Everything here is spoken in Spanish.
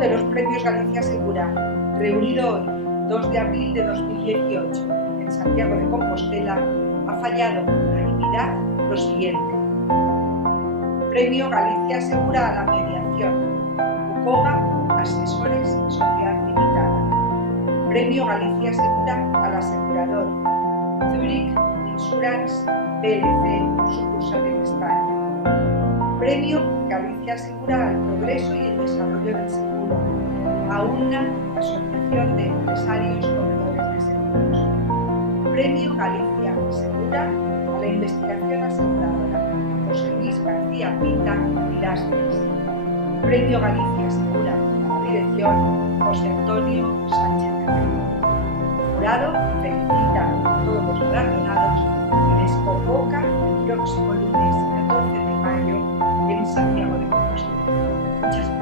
de los Premios Galicia Segura, reunido hoy, 2 de abril de 2018, en Santiago de Compostela, ha fallado por unanimidad lo siguiente. Premio Galicia Segura a la mediación, UCOGA, Asesores Sociedad Limitada. Premio Galicia Segura al asegurador, Zurich Insurance PLC, sucursal en España. Premio Galicia Segura al progreso y el desarrollo del seguro, a una asociación de empresarios corredores de seguros. Premio Galicia Segura a la investigación aseguradora, José Luis García Pita y Lastres. Premio Galicia Segura a la dirección, José Antonio Sánchez Carrero. El jurado felicita a todos los galardonados y les convoca el próximo lunes 14 de mayo en Santiago de Compostela. Muchas gracias.